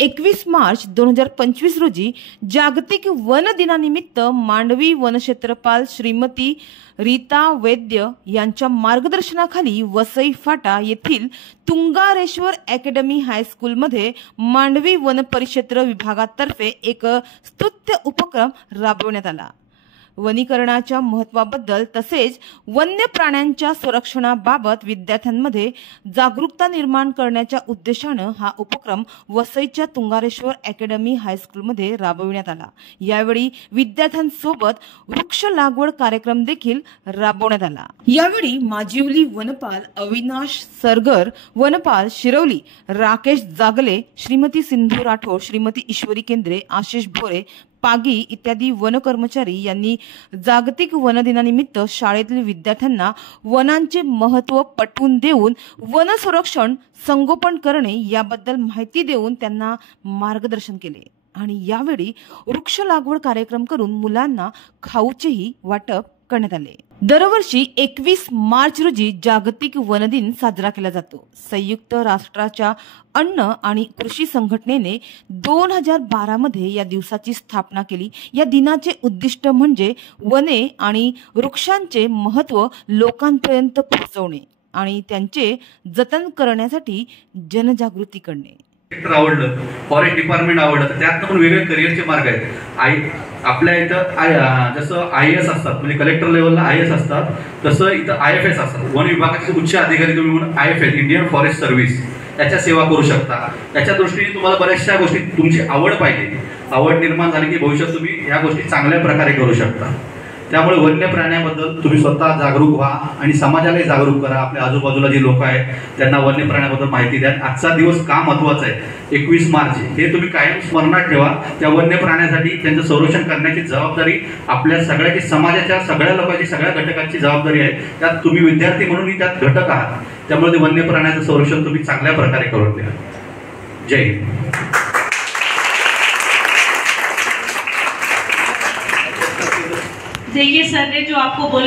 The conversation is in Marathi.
21 मार्च 2025 रोजी जागतिक वन दिनानिमित्त मांडवी वनक्षेत्रपाल श्रीमती रीता वैद्य यांच्या मार्गदर्शनाखाली वसई फाटा येथील तुंगारेश्वर अकॅडमी हायस्कूलमध्ये मांडवी वन परिक्षेत्र विभागातर्फे एक स्तुत्य उपक्रम राबवण्यात आला। वनीकरणाच्या महत्त्वाबद्दल तसेच वन्य प्राण्यांच्या संरक्षणाबाबत विद्यार्थ्यांमध्ये जागरूकता निर्माण करण्याच्या उद्देशाने हा उपक्रम वसईच्या तुंगारेश्वर अकॅडमी हायस्कूलमध्ये राबविण्यात आला। यावेळी विद्यार्थ्यांसोबत वृक्ष लागवड कार्यक्रम देखील राबवण्यात आला। यावेळी माजिवली वनपाल अविनाश सरगर, वनपाल शिरवली राकेश जागले, श्रीमती सिंधू राठोड, श्रीमती ईश्वरी केंद्रे, आशिष भोरे, पागी इत्यादी वन कर्मचारी यांनी जागतिक वन दिनानिमित्त शाळेतील विद्यार्थ्यांना वनांचे महत्त्व पटवून देऊन वन संरक्षण संगोपन करणे याबद्दल माहिती देऊन त्यांना मार्गदर्शन केले आणि यावेळी वृक्ष लागवड कार्यक्रम करून मुलांना खाऊचेही वाटप करण्यात आले। दरवर्षी 21 मार्च रोजी जागतिक वन दिन साजरा केला जातो। संयुक्त राष्ट्राच्या अन्न आणि कृषी संघटनेने 2012 मध्ये या दिवसाची स्थापना केली। या दिनाचे उद्दिष्ट म्हणजे वने आणि वृक्षांचे महत्त्व लोकांपर्यंत पोहोचवणे आणि त्यांचे जतन करण्यासाठी जनजागृती करणे। आवडलं, फॉरेस्ट डिपार्टमेंट आवडलं, तर त्यात पण वेगवेगळे करिअरचे मार्ग आहेत। आपल्या इथं जसं IAS असतात, म्हणजे कलेक्टर लेवलला IAS असतात, तसं इथं IFS असतात। वन विभागाचे उच्च अधिकारी तुम्ही म्हणून IFS इंडियन फॉरेस्ट सर्व्हिस त्याच्या सेवा करू शकता। त्याच्या दृष्टीने तुम्हाला बऱ्याचशा गोष्टी तुमची आवड पाहिजे, आवड निर्माण झाली की भविष्यात तुम्ही ह्या गोष्टी चांगल्या प्रकारे करू शकता। त्यामुळे वन्य प्राण्याबद्दल तुम्ही स्वतः जागरूक व्हा आणि समाजालाही जागरूक करा। आपल्या आजूबाजूला जे लोक आहेत त्यांना वन्य प्राण्याबद्दल माहिती द्या। आजचा दिवस का महत्त्वाचा आहे 21 मार्च हे तुम्ही कायम स्मरणात ठेवा। त्या वन्य प्राण्यासाठी त्यांचं संरक्षण करण्याची जबाबदारी आपल्या सगळ्याची, समाजाच्या सगळ्या लोकांची, सगळ्या घटकांची जबाबदारी आहे। त्यात तुम्ही विद्यार्थी म्हणून त्यात घटक आहात, त्यामुळे ते वन्य प्राण्याचं संरक्षण तुम्ही चांगल्या प्रकारे करून द्या। जय हिंद। देखिए सर ने जो आपको बोला